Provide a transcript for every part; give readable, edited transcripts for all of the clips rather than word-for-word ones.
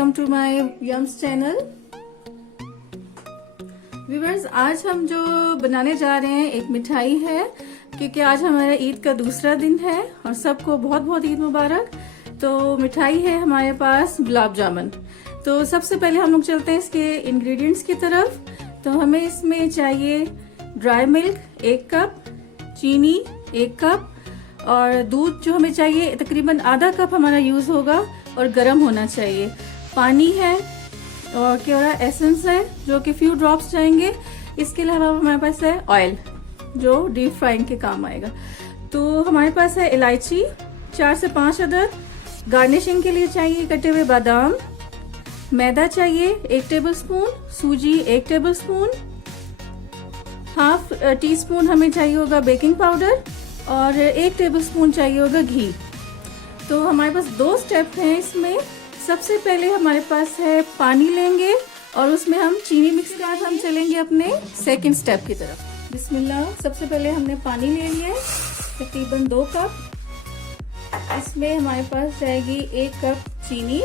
Welcome to my Yums channel. Viewers, आज हम जो बनाने जा रहे हैं एक मिठाई है, क्योंकि आज हमारा ईद का दूसरा दिन है और सबको बहुत बहुत ईद मुबारक। तो मिठाई है हमारे पास गुलाब जामुन। तो सबसे पहले हम लोग चलते हैं इसके इंग्रेडिएंट्स की तरफ। तो हमें इसमें चाहिए ड्राई मिल्क 1 कप, चीनी 1 कप और दूध जो हमें चाहिए तकरीबन आधा कप हमारा यूज होगा और गर्म होना चाहिए। पानी है और केवड़ा एसेंस है जो कि फ्यू ड्रॉप्स जाएंगे। इसके अलावा हमारे पास है ऑयल जो डीप फ्राइंग के काम आएगा। तो हमारे पास है इलायची 4 से 5 अदद। गार्निशिंग के लिए चाहिए कटे हुए बादाम। मैदा चाहिए 1 टेबलस्पून, सूजी 1 टेबलस्पून, हाफ टी स्पून हमें चाहिए होगा बेकिंग पाउडर और 1 टेबलस्पून चाहिए होगा घी। तो हमारे पास 2 स्टेप हैं इसमें। सबसे पहले हमारे पास है पानी लेंगे और उसमें हम चीनी मिक्स के बाद हम चलेंगे अपने सेकंड स्टेप की तरफ। बिस्मिल्लाह। सबसे पहले हमने पानी ले लिया है तकरीबन 2 कप। इसमें हमारे पास जाएगी 1 कप चीनी,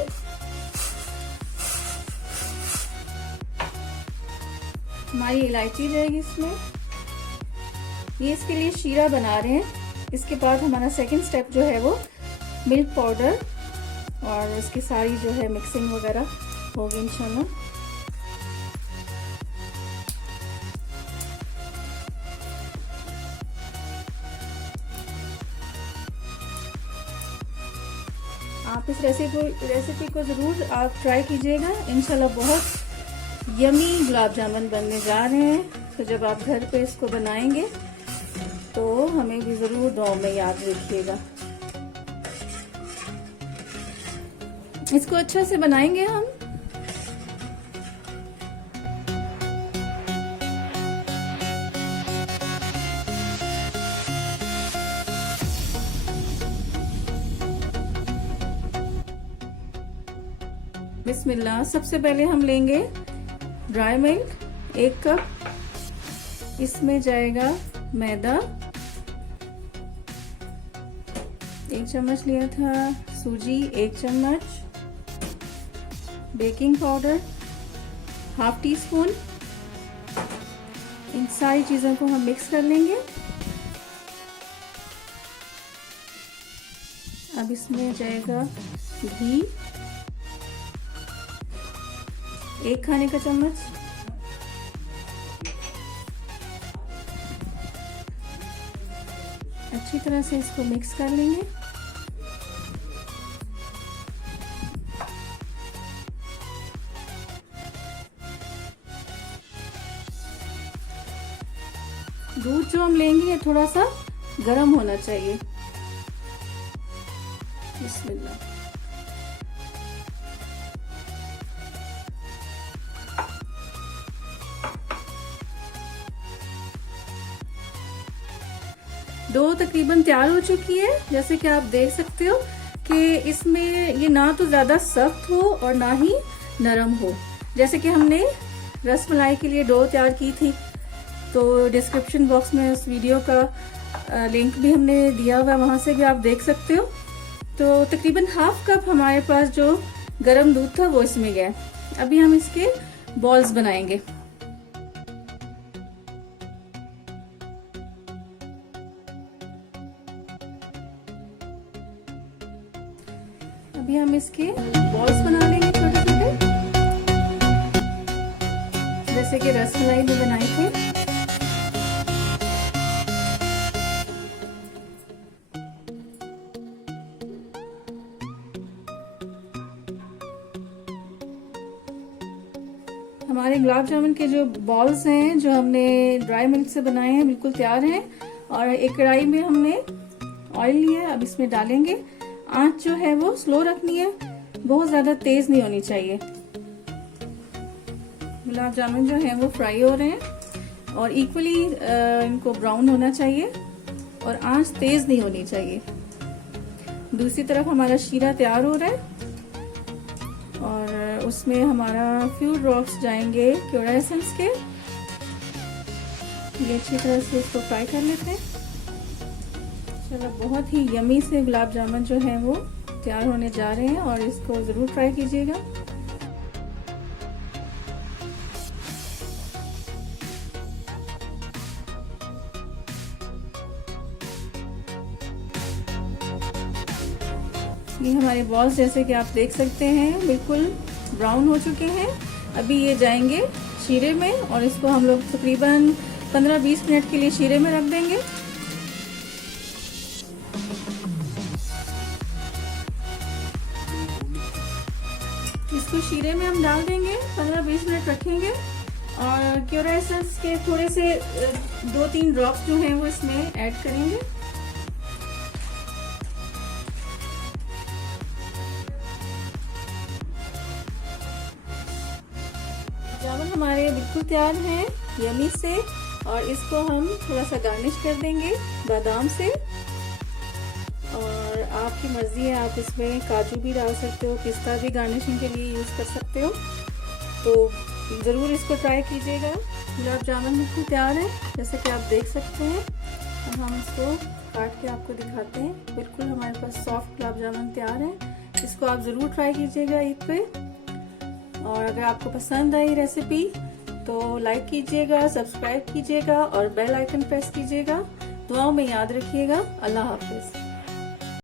हमारी इलायची जाएगी इसमें। ये इसके लिए शीरा बना रहे हैं। इसके बाद हमारा सेकंड स्टेप जो है वो मिल्क पाउडर और इसकी सारी जो है मिक्सिंग वगैरह होगी इंशाल्लाह। आप इस रेसिपी को जरूर आप ट्राई कीजिएगा। इंशाल्लाह बहुत यमी गुलाब जामुन बनने जा रहे हैं। तो जब आप घर पे इसको बनाएंगे तो हमें भी जरूर दुआ में याद रखिएगा। इसको अच्छे से बनाएंगे हम। बिस्मिल्लाह। सबसे पहले हम लेंगे ड्राई मिल्क 1 कप। इसमें जाएगा मैदा 1 चम्मच लिया था, सूजी 1 चम्मच, baking powder half teaspoon. इन सारी चीजों को हम मिक्स कर लेंगे। अब इसमें जाएगा घी 1 खाने का चम्मच, अच्छी तरह से इसको मिक्स कर लेंगे। दूध जो हम लेंगे ये थोड़ा सा गर्म होना चाहिए। बिस्मिल्लाह। डो तकरीबन तैयार हो चुकी है। जैसे कि आप देख सकते हो कि इसमें ये ना तो ज्यादा सख्त हो और ना ही नरम हो। जैसे कि हमने रसमलाई के लिए डो तैयार की थी, तो डिस्क्रिप्शन बॉक्स में उस वीडियो का लिंक भी हमने दिया हुआ है, वहां से भी आप देख सकते हो। तो तकरीबन हाफ कप हमारे पास जो गर्म दूध था वो इसमें गया। अभी हम इसके बॉल्स बनाएंगे। अभी हम इसके बॉल्स बना लेंगे छोटे छोटे, जैसे कि रसमलाई में बनाए थे। हमारे गुलाब जामुन के जो बॉल्स हैं जो हमने ड्राई मिल्क से बनाए हैं बिल्कुल तैयार हैं। और एक कढ़ाई में हमने ऑयल लिया है, अब इसमें डालेंगे। आंच जो है वो स्लो रखनी है, बहुत ज्यादा तेज नहीं होनी चाहिए। गुलाब जामुन जो है वो फ्राई हो रहे हैं और इक्वली इनको ब्राउन होना चाहिए और आंच तेज नहीं होनी चाहिए। दूसरी तरफ हमारा शीरा तैयार हो रहा है और उसमें हमारा फ्यू ड्रॉप्स जाएंगे केवड़ा एसेंस के। ये अच्छी तरह से इसको फ्राई कर लेते हैं। चलो, बहुत ही यमी से गुलाब जामुन जो है वो तैयार होने जा रहे हैं और इसको जरूर ट्राई कीजिएगा। ये हमारे बॉल्स जैसे कि आप देख सकते हैं बिल्कुल ब्राउन हो चुके हैं। अभी ये जाएंगे शीरे में और इसको हम लोग तकरीबन 15-20 मिनट के लिए शीरे में रख देंगे। इसको शीरे में हम डाल देंगे, 15-20 मिनट रखेंगे और क्योरा एसेंस के थोड़े से 2-3 ड्रॉप्स जो हैं वो इसमें ऐड करेंगे। जामुन हमारे बिल्कुल तैयार हैं यमी से, और इसको हम थोड़ा सा गार्निश कर देंगे बादाम से। और आपकी मर्जी है, आप इसमें काजू भी डाल सकते हो, पिस्ता भी गार्निशिंग के लिए यूज़ कर सकते हो। तो ज़रूर इसको ट्राई कीजिएगा। गुलाब जामुन बिल्कुल तैयार है जैसे कि आप देख सकते हैं। और हम इसको काट के आपको दिखाते हैं। बिल्कुल हमारे पास सॉफ्ट गुलाब जामुन तैयार है। इसको आप ज़रूर ट्राई कीजिएगा ईद पे। और अगर आपको पसंद आई रेसिपी तो लाइक कीजिएगा, सब्सक्राइब कीजिएगा और बेल आइकन प्रेस कीजिएगा। दुआओं में याद रखिएगा। अल्लाह हाफिज़।